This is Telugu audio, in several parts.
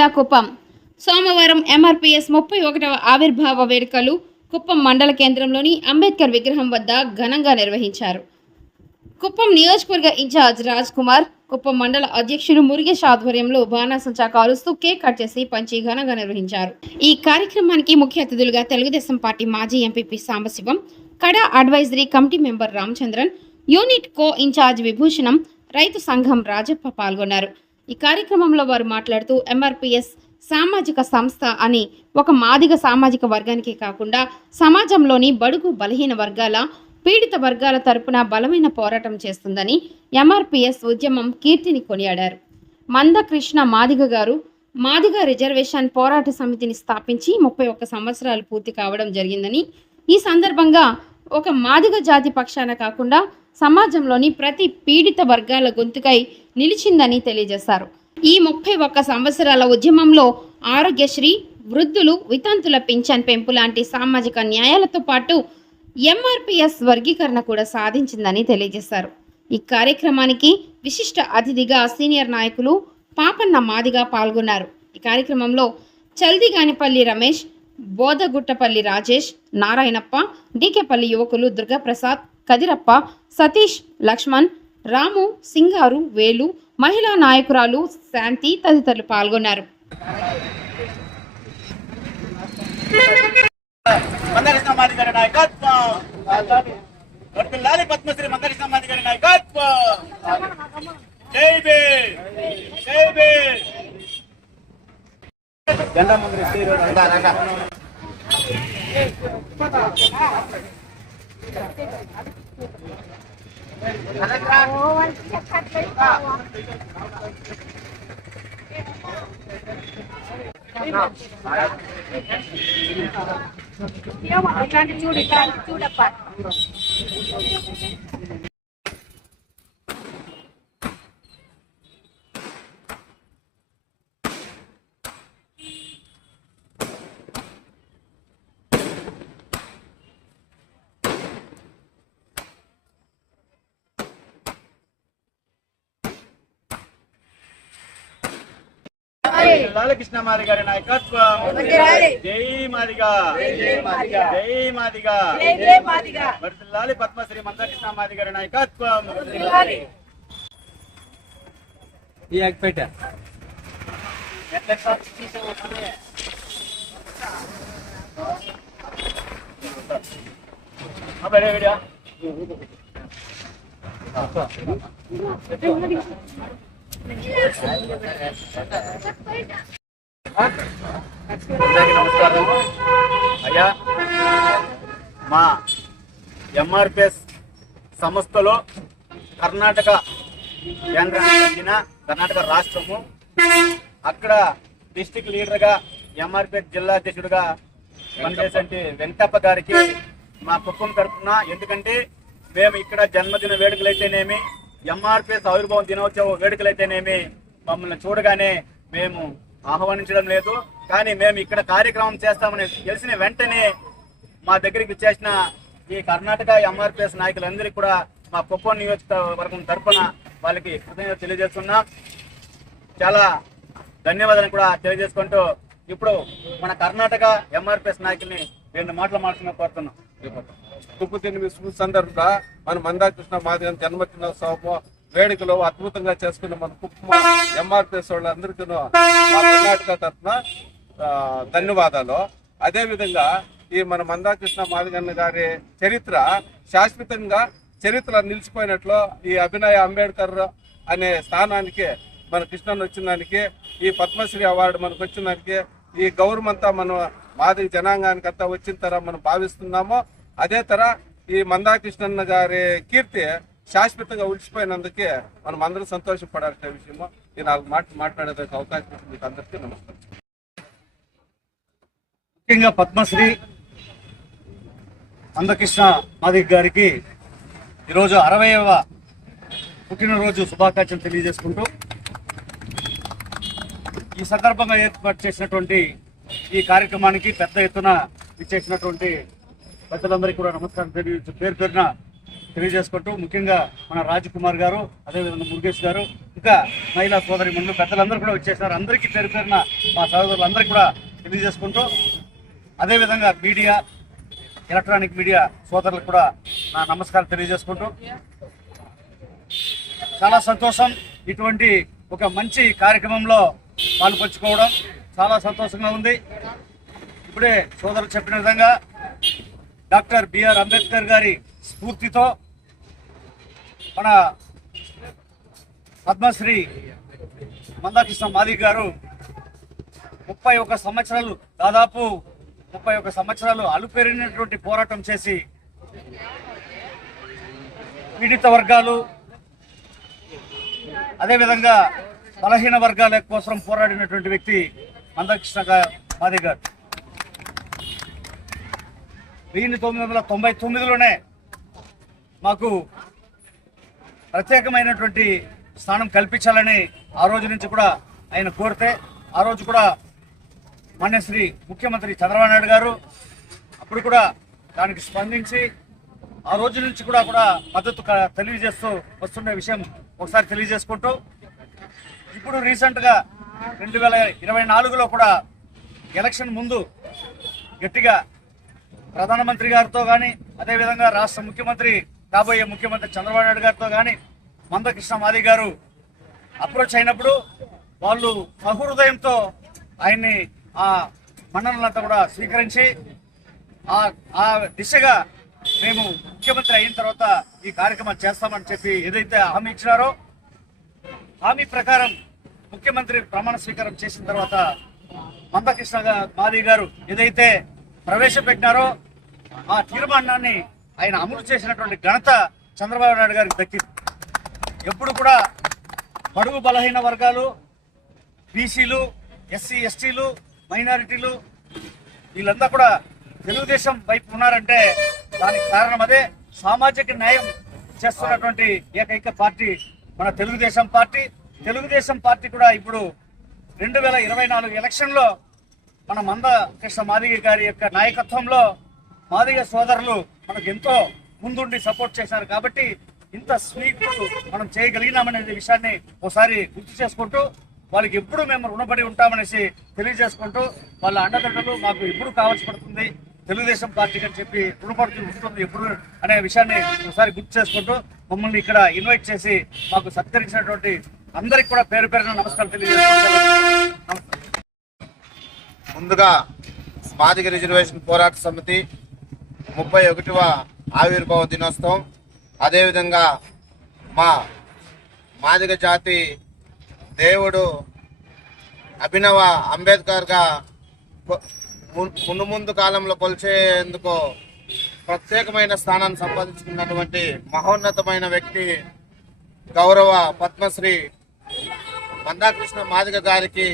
జిల్లా కుప్పం సోమవారం ఎంఆర్పిఎస్ ముప్పై ఒకటవ ఆవిర్భావ వేడుకలు కుప్పం మండల కేంద్రంలోని అంబేద్కర్ విగ్రహం వద్ద ఘనంగా నిర్వహించారు. కుప్పం నియోజకవర్గ ఇన్ఛార్జ్ రాజ్ కుమార్ కుప్పం మండల అధ్యక్షులు మురుగేష్ ఆధ్వర్యంలో బాణాసంచా కాలుస్తూ కేక్ కట్ చేసి పంచి ఘనంగా నిర్వహించారు. ఈ కార్యక్రమానికి ముఖ్య అతిథులుగా తెలుగుదేశం పార్టీ మాజీ MPP Sambasivam KADA advisory committee member Ramachandran unit co in-charge Vibhushanam రైతు సంఘం రాజప్ప పాల్గొన్నారు. ఈ కార్యక్రమంలో వారు మాట్లాడుతూ ఎంఆర్పిఎస్ సామాజిక సంస్థ అని ఒక మాదిగ సామాజిక వర్గానికే కాకుండా సమాజంలోని బడుగు బలహీన వర్గాల పీడిత వర్గాల తరపున బలమైన పోరాటం చేస్తుందని ఎంఆర్పిఎస్ ఉద్యమం కీర్తిని కొనియాడారు. మందకృష్ణ మాదిగ గారు మాదిగ రిజర్వేషన్ పోరాట సమితిని స్థాపించి ముప్పై ఒక్క సంవత్సరాలు పూర్తి కావడం జరిగిందని ఈ సందర్భంగా ఒక మాదిగ జాతి పక్షాన కాకుండా సమాజంలోని ప్రతి పీడిత వర్గాల గొంతుకై నిలిచిందని తెలియజేశారు. ఈ ముప్పై ఒక్క సంవత్సరాల ఉద్యమంలో ఆరోగ్యశ్రీ వృద్ధులు వితంతుల పింఛన్ పెంపు లాంటి సామాజిక న్యాయాలతో పాటు ఎంఆర్పిఎస్ వర్గీకరణ కూడా సాధించిందని తెలియజేశారు. ఈ కార్యక్రమానికి విశిష్ట అతిథిగా సీనియర్ నాయకులు పాపన్న మాదిగా పాల్గొన్నారు. ఈ కార్యక్రమంలో చల్దిగానిపల్లి రమేష్ బోధగుట్టపల్లి రాజేష్ నారాయణప్ప డీకేపల్లి యువకులు దుర్గాప్రసాద్ కదిరప్ప సతీష్ లక్ష్మణ్ రాము సింగారు వేలు మహిళా నాయకురాలు శాంతి తదితరులు పాల్గొన్నారు. పద్మశ్రీ మందకృష్ణ మాది గారి నాయకత్వం. జై జై జెండా ముందు ఇట్లాంటి చూడు ఇట్లాంటి చూడప్ప లాలకృష్ణ మాది గారి నాయకత్వం వర్ధిల్లాలి. జై మాదిగా. జై మాదిగా. జై మాదిగా. జై జై మాదిగా. వర్ధిల్లాలి పద్మశ్రీ మందకృష్ణ మాది గారి నాయకత్వం. వర్ధిల్లాలి. ఈ ఎగ్ పెట్టా. అబ్బే వీడియో. అందరికీ నమస్కారం అయ్యా మా ఎంఆర్పిఎస్ సంస్థలో కర్ణాటక కేంద్రానికి చెందిన కర్ణాటక రాష్ట్రము అక్కడ డిస్టిక్ లీడర్గా ఎంఆర్పిఎస్ జిల్లా అధ్యక్షుడిగా పనిచేసే వెంకటప్ప గారికి మా కుటుంబం తరఫున ఎందుకంటే మేము ఇక్కడ జన్మదిన వేడుకలు అయితేనేమి ఎంఆర్పిఎస్ ఆవిర్భావం దినోత్సవ వేడుకలైతేనేమి మమ్మల్ని చూడగానే మేము ఆహ్వానించడం లేదు. కానీ మేము ఇక్కడ కార్యక్రమం చేస్తామని తెలిసిన వెంటనే మా దగ్గరికి చేసిన ఈ కర్ణాటక ఎంఆర్పిఎస్ నాయకులందరికీ కూడా మా కుప్పం నియోజకవర్గం తరఫున వాళ్ళకి కృతజ్ఞత తెలియజేస్తున్నా. చాలా ధన్యవాదాలు కూడా తెలియజేసుకుంటూ ఇప్పుడు మన కర్ణాటక ఎంఆర్పిఎస్ నాయకుల్ని రెండు మాటలు మాట్లాడుతున్నా కోరుతున్నాం. తుప్పుతిని శుభ సందర్భంగా మన మందాకృష్ణ మాదిగం జన్మదినోత్సవము వేడుకలు అద్భుతంగా చేసుకున్న మన కుప్ప ఎంఆర్పిఎస్ వాళ్ళందరికీ మా కర్ణాటక తరఫున ధన్యవాదాలు. అదే విధంగా ఈ మన మందాకృష్ణ మాదిగన్న గారి చరిత్ర శాశ్వతంగా చరిత్ర నిలిచిపోయినట్లు ఈ అభినయ అంబేద్కర్ అనే స్థానానికి మన కృష్ణన్ వచ్చిన దానికి ఈ పద్మశ్రీ అవార్డు మనకు వచ్చిన దానికి ఈ గౌరవం అంతా మన మాది జనాంగానికి అంతా వచ్చిన తర మనం భావిస్తున్నాము. అదే తర ఈ మందాకృష్ణన్న గారి కీర్తి శాశ్వతంగా ఉడిచిపోయినందుకే మనం అందరం సంతోషపడాల్సిన విషయము ఈ నాలుగు మాటలు మాట్లాడేందుకు అవకాశం మీకు అందరికీ నమస్కారం. ముఖ్యంగా పద్మశ్రీ అందకృష్ణ మాదిక్ గారికి ఈరోజు అరవైవ పుట్టినరోజు శుభాకాంక్షలు తెలియజేసుకుంటూ ఈ సందర్భంగా ఏర్పాటు చేసినటువంటి ఈ కార్యక్రమానికి పెద్ద ఎత్తున ఇచ్చేసినటువంటి పెద్దలందరికీ కూడా నమస్కారం తెలియ పేరు పేరున తెలియజేసుకుంటూ ముఖ్యంగా మన రాజ్ కుమార్ గారు అదేవిధంగా మురుగేష్ గారు ఇంకా మహిళా సోదరి ముందు పెద్దలందరూ కూడా వచ్చేసినారు అందరికీ పేరు పేరున మా సోదరులందరికీ కూడా తెలియజేసుకుంటూ అదేవిధంగా మీడియా ఎలక్ట్రానిక్ మీడియా సోదరులకు కూడా నా నమస్కారం తెలియజేసుకుంటూ చాలా సంతోషం ఇటువంటి ఒక మంచి కార్యక్రమంలో పాల్పంచుకోవడం చాలా సంతోషంగా ఉంది. ఇప్పుడే సోదరులు చెప్పిన విధంగా డాక్టర్ బిఆర్ అంబేద్కర్ గారి స్ఫూర్తితో మన పద్మశ్రీ మందాకృష్ణ మాది గారు ముప్పై ఒక సంవత్సరాలు దాదాపు ముప్పై ఒక సంవత్సరాలు అలుపెరిగినటువంటి పోరాటం చేసి పీడిత వర్గాలు అదేవిధంగా బలహీన వర్గాల కోసం పోరాడినటువంటి వ్యక్తి మందాకృష్ణ మాదిక్ గారు. వెయ్యి తొమ్మిది వందల తొంభై తొమ్మిదిలోనే మాకు ప్రత్యేకమైనటువంటి స్థానం కల్పించాలని ఆ రోజు నుంచి కూడా ఆయన కోరితే ఆ రోజు కూడా మాన్యశ్రీ ముఖ్యమంత్రి చంద్రబాబు నాయుడు గారు అప్పుడు కూడా దానికి స్పందించి ఆ రోజు నుంచి కూడా కూడా మద్దతు తెలియజేస్తూ వస్తున్న విషయం ఒకసారి తెలియజేసుకుంటూ ఇప్పుడు రీసెంట్గా రెండు వేల ఇరవై నాలుగులో కూడా ఎలక్షన్ ముందు గట్టిగా ప్రధానమంత్రి గారితో కానీ అదేవిధంగా రాష్ట్ర ముఖ్యమంత్రి కాబోయే ముఖ్యమంత్రి చంద్రబాబు నాయుడు గారితో కానీ మందకృష్ణ మాది గారు అప్రోచ్ అయినప్పుడు వాళ్ళు సహృదయంతో ఆయన్ని ఆ మండలంతా కూడా స్వీకరించి ఆ ఆ దిశగా మేము ముఖ్యమంత్రి అయిన తర్వాత ఈ కార్యక్రమం చేస్తామని చెప్పి ఏదైతే హామీ ఇచ్చినారో హామీ ప్రకారం ముఖ్యమంత్రి ప్రమాణ స్వీకారం చేసిన తర్వాత మందకృష్ణ గా- మాది గారు ఏదైతే ప్రవేశపెట్టినారో ఆ తీర్మానాన్ని ఆయన అమలు చేసినటువంటి ఘనత చంద్రబాబు నాయుడు గారికి దక్కింది. ఎప్పుడు కూడా బడుగు బలహీన వర్గాలు బీసీలు ఎస్సీ ఎస్టీలు మైనారిటీలు వీళ్ళంతా కూడా తెలుగుదేశం వైపు ఉన్నారంటే దానికి కారణం అదే. సామాజిక న్యాయం చేస్తున్నటువంటి ఏకైక పార్టీ మన తెలుగుదేశం పార్టీ. తెలుగుదేశం పార్టీ కూడా ఇప్పుడు రెండు వేల ఇరవై నాలుగు ఎలక్షన్లో మన మంద కృష్ణ మాదిగ గారి యొక్క నాయకత్వంలో మాదిగ సోదరులు మనకు ఎంతో ముందుండి సపోర్ట్ చేశారు కాబట్టి ఇంత స్వీట్ మనం చేయగలిగినామనే విషయాన్ని ఒకసారి గుర్తు చేసుకుంటూ వాళ్ళకి ఎప్పుడు మేము రుణపడి ఉంటామనేసి తెలియజేసుకుంటూ వాళ్ళ అండదండలు మాకు ఎప్పుడు కావాల్సి పడుతుంది తెలుగుదేశం పార్టీకి అని చెప్పి రుణపడుతూ ఉంటుంది ఎప్పుడు అనే విషయాన్ని ఒకసారి గుర్తు చేసుకుంటూ మమ్మల్ని ఇక్కడ ఇన్వైట్ చేసి మాకు సత్కరించినటువంటి అందరికి కూడా పేరు పేరున నమస్కారం తెలియజేసుకుంటున్నాను ముందుగా మాదిగ రిజర్వేషన్ పోరాట సమితి ముప్పై ఒకటివ ఆవిర్భావ దినోత్సవం. అదేవిధంగా మా మాదిగ జాతి దేవుడు అభినవ అంబేద్కర్గా కొ- మును ముందు కాలంలో కొలిచేందుకు ప్రత్యేకమైన స్థానాన్ని సంపాదించుకున్నటువంటి మహోన్నతమైన వ్యక్తి గౌరవ పద్మశ్రీ మందాకృష్ణ మాదిగ గారికి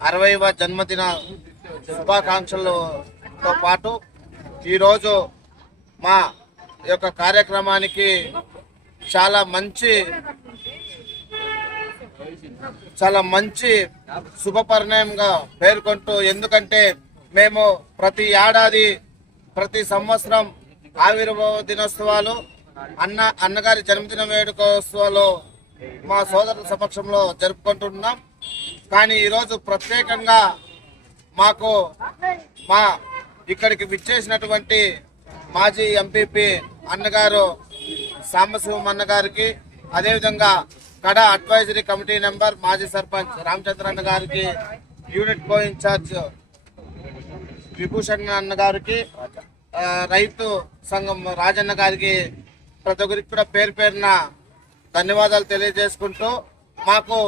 అరవైవ జన్మదిన శుభాకాంక్షలతో పాటు ఈరోజు మా యొక్క కార్యక్రమానికి చాలా మంచి చాలా మంచి శుభపరిణయంగా పేర్కొంటూ ఎందుకంటే మేము ప్రతి ఏడాది ప్రతి సంవత్సరం ఆవిర్భావ దినోత్సవాలు అన్న అన్నగారి జన్మదిన వేడుకోత్సవాలు మా సోదరుల సమక్షంలో జరుపుకుంటున్నాం. కానీ ఈరోజు ప్రత్యేకంగా మాకు మా ఇక్కడికి విచ్చేసినటువంటి మాజీ ఎంపీపీ అన్నగారు సాంబశివం అన్నగారికి అదేవిధంగా కడ అడ్వైజరీ కమిటీ నెంబర్ మాజీ సర్పంచ్ రామచంద్ర అన్న గారికి యూనిట్ కో ఇన్ఛార్జ్ విభూషణ్ అన్న గారికి రైతు సంఘం రాజన్న గారికి ప్రతి ఒక్కరికి కూడా పేరు పేరున ధన్యవాదాలు తెలియజేసుకుంటూ మాకు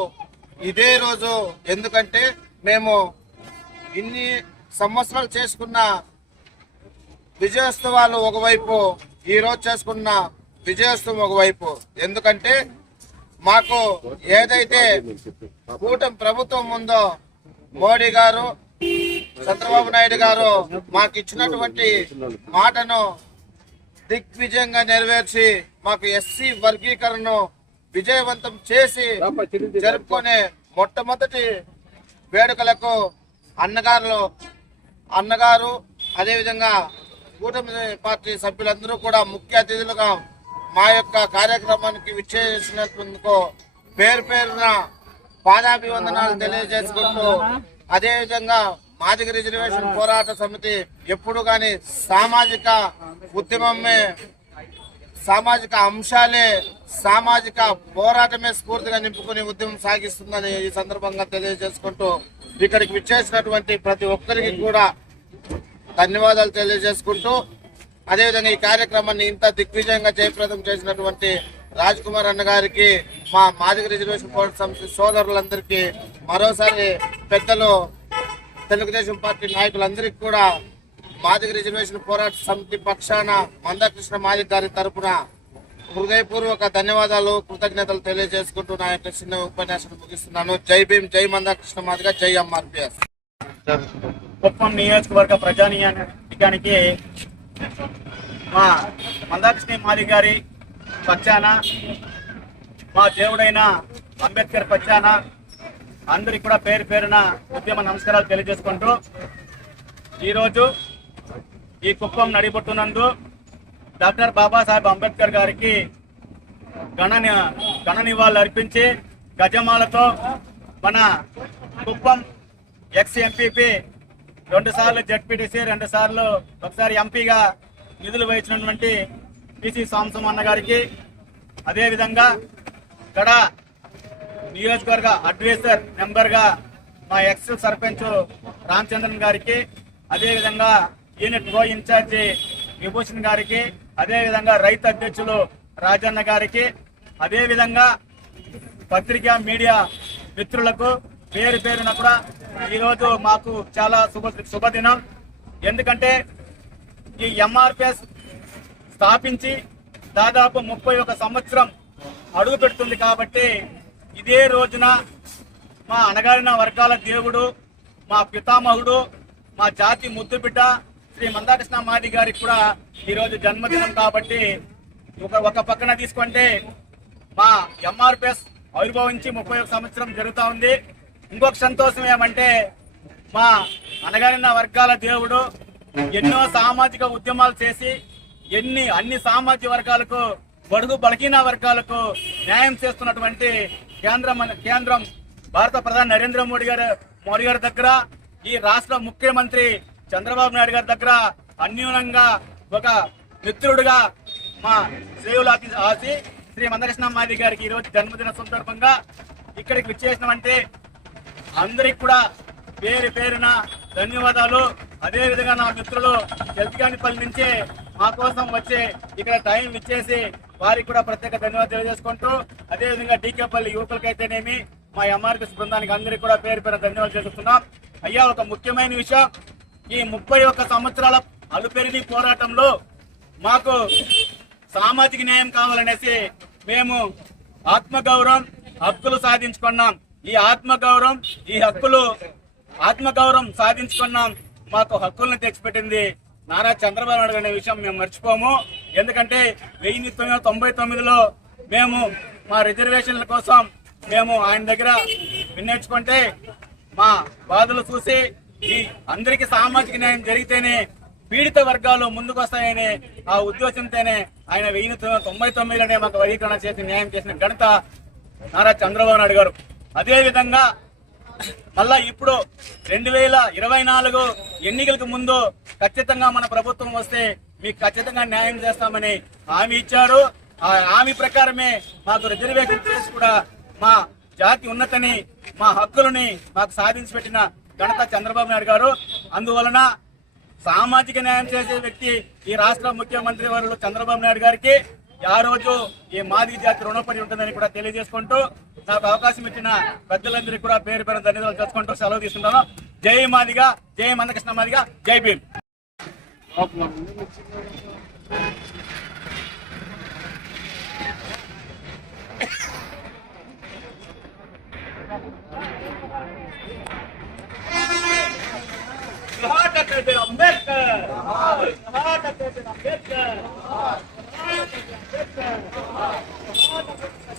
ఇదే రోజు ఎందుకంటే మేము ఇన్ని సంవత్సరాలు చేసుకున్న విజయోత్సవాలు ఒకవైపు ఈరోజు చేసుకున్న విజయోత్సవం ఒకవైపు. ఎందుకంటే మాకు ఏదైతే కూటమి ప్రభుత్వం ఉందో మోడీ గారు చంద్రబాబు నాయుడు గారు మాకు ఇచ్చినటువంటి మాటను దిగ్విజయంగా నెరవేర్చి మాకు ఎస్సీ వర్గీకరణను విజయవంతం చేసి జరుపుకునే మొట్టమొదటి వేడుకలకు అన్నగారులు అన్నగారు అదేవిధంగా కూటమి పార్టీ సభ్యులందరూ కూడా ముఖ్య అతిథులుగా మా యొక్క కార్యక్రమానికి విచ్చేసినందుకు పేరు పేరున పాదాభివందనాలు తెలియజేసుకుంటూ అదేవిధంగా మాదిక రిజర్వేషన్ పోరాట సమితి ఎప్పుడు కానీ సామాజిక ఉద్యమమే సామాజిక అంశాలే సామాజిక పోరాటమే స్ఫూర్తిగా నింపుకుని ఉద్యమం సాగిస్తుందని ఈ సందర్భంగా తెలియజేసుకుంటూ ఇక్కడికి విచ్చేసినటువంటి ప్రతి ఒక్కరికి కూడా ధన్యవాదాలు తెలియజేసుకుంటూ అదేవిధంగా ఈ కార్యక్రమాన్ని ఇంత దిగ్విజయంగా జయప్రదం చేసినటువంటి రాజ్ కుమార్ అన్న గారికి మా మాదిక రిజర్వేషన్ పోరాట సంస్థ సోదరులందరికీ మరోసారి పెద్దలు తెలుగుదేశం పార్టీ నాయకులందరికీ కూడా మాదిగ రిజర్వేషన్ పోరాట సమితి పక్షాన మందకృష్ణ మాదిక్ గారి తరపున హృదయపూర్వక ధన్యవాదాలు కృతజ్ఞతలు తెలియజేసుకుంటూ నా యొక్క చిన్న ఉపన్యాసం ముగిస్తున్నాను. జై భీమ్ జై మందాకృష్ణ మాదిగ జై ఎంఆర్పిఎస్ కుప్పం నియోజకవర్గ ప్రజానీయానికి మా మందాకృష్ణ మాది గారి పక్షాన మా దేవుడైన అంబేద్కర్ పక్షాన అందరికి కూడా పేరు పేరున ఉద్యమ నమస్కారాలు తెలియజేసుకుంటూ ఈరోజు ఈ కుప్పం నడిబొట్టునందు డాక్టర్ బాబాసాహెబ్ అంబేద్కర్ గారికి గణ గణ నివాళులు అర్పించి గజమాలతో మన కుప్పం ఎక్స్ ఎంపీపీ రెండు సార్లు జడ్పీటీసీ రెండు సార్లు ఒకసారి ఎంపీగా నిధులు వహించినటువంటి పిసి సాంసం అన్న గారికి. అదేవిధంగా ఇక్కడ నియోజకవర్గ అడ్వైజర్ మెంబర్గా మా ఎక్స్ సర్పంచ్ రామచంద్రన్ గారికి అదేవిధంగా యూనిట్ గో ఇన్ఛార్జి విభూషణ్ గారికి అదేవిధంగా రైతు అధ్యక్షులు రాజన్న గారికి అదేవిధంగా పత్రికా మీడియా మిత్రులకు పేరు పేరున కూడా ఈరోజు మాకు చాలా శుభ శుభదినం. ఎందుకంటే ఈ ఎంఆర్పిఎస్ స్థాపించి దాదాపు ముప్పై ఒక సంవత్సరం అడుగు పెడుతుంది కాబట్టి ఇదే రోజున మా అణగారిన వర్గాల దేవుడు మా పితామహుడు మా జాతి ముద్దుబిడ్డ శ్రీ మందాకృష్ణ మాది గారికి కూడా ఈరోజు జన్మదినం కాబట్టి ఒక ఒక పక్కన తీసుకుంటే మా ఎంఆర్పిఎస్ ఆవిర్భవించి ముప్పై ఒక సంవత్సరం జరుగుతా ఉంది. ఇంకొక సంతోషం ఏమంటే మా అనగానిన వర్గాల దేవుడు ఎన్నో సామాజిక ఉద్యమాలు చేసి ఎన్ని అన్ని సామాజిక వర్గాలకు బడుగు బలహీన వర్గాలకు న్యాయం చేస్తున్నటువంటి కేంద్రం కేంద్రం భారత ప్రధాని నరేంద్ర మోడీ గారు మోడీ గారి దగ్గర ఈ రాష్ట్ర ముఖ్యమంత్రి చంద్రబాబు నాయుడు గారి దగ్గర అన్యూనంగా ఒక మిత్రుడుగా మా శ్రేయులు ఆసి శ్రీ మందకృష్ణ మాది గారికి ఈరోజు జన్మదిన సందర్భంగా ఇక్కడికి విచ్చేసినామంటే అందరికి కూడా పేరు పేరున ధన్యవాదాలు. అదేవిధంగా నా మిత్రులు చెల్తిగానిపల్లి నుంచే మా కోసం వచ్చి ఇక్కడ టైం ఇచ్చేసి వారికి కూడా ప్రత్యేక ధన్యవాదాలు తెలియజేసుకుంటూ అదే విధంగా డీకేపల్లి యువకులకైతేనేమి మా ఎంఆర్ఎస్ బృందానికి అందరికీ కూడా పేరు పేరు ధన్యవాదాలు తెలుస్తున్నాం అయ్యా ఒక ముఖ్యమైన విషయం. ఈ ముప్పై ఒక్క సంవత్సరాల అలుపెరిగి పోరాటంలో మాకు సామాజిక న్యాయం కావాలనేసి మేము ఆత్మగౌరవం హక్కులు సాధించుకున్నాం. ఈ ఆత్మగౌరవం ఈ హక్కులు ఆత్మగౌరవం సాధించుకున్నాం. మాకు హక్కులను తెచ్చిపెట్టింది నారా చంద్రబాబు నాయుడు అనే విషయం మేము మర్చిపోము. ఎందుకంటే వెయ్యి తొమ్మిది వందల తొంభై తొమ్మిదిలో మేము మా రిజర్వేషన్ల కోసం మేము ఆయన దగ్గర విన్నెచ్చుకుంటే మా బాధలు చూసి అందరికి సామాజిక న్యాయం జరిగితేనే పీడిత వర్గాలు ముందుకు వస్తాయనే ఆ ఉద్దేశంతోనే ఆయన వెయ్యి తొంభై తొమ్మిదిలోనే మాకు వర్గీకరణ చేసి న్యాయం చేసిన ఘనత నారా చంద్రబాబు నాయుడు గారు. అదేవిధంగా మళ్ళా ఇప్పుడు రెండు వేల ఇరవై నాలుగు ఎన్నికలకు ముందు ఖచ్చితంగా మన ప్రభుత్వం వస్తే మీకు ఖచ్చితంగా న్యాయం చేస్తామని హామీ ఇచ్చారు. ఆ హామీ ప్రకారమే మాకు రిజర్వేషన్ చేసి కూడా మా జాతి ఉన్నతని మా హక్కులని మాకు సాధించి పెట్టిన ఘనత చంద్రబాబు నాయుడు గారు. అందువలన సామాజిక న్యాయం చేసే వ్యక్తి ఈ రాష్ట్ర ముఖ్యమంత్రి వారు చంద్రబాబు నాయుడు గారికి ఆ రోజు ఈ మాదిగ జాతి రుణపడి ఉంటుందని కూడా తెలియజేసుకుంటూ నాకు అవకాశం ఇచ్చిన పెద్దలందరికీ కూడా పేరు పేరు ధన్యవాదాలు తెలుసుకుంటూ సెలవు తీసుకుంటాను. జై మాదిగా జై మందకృష్ణ మాదిగా జై Bhim. Shahada Kabir Ambedkar. Shahada Kabir Ambedkar. Shahada Kabir Ambedkar. Shahada Kabir Ambedkar.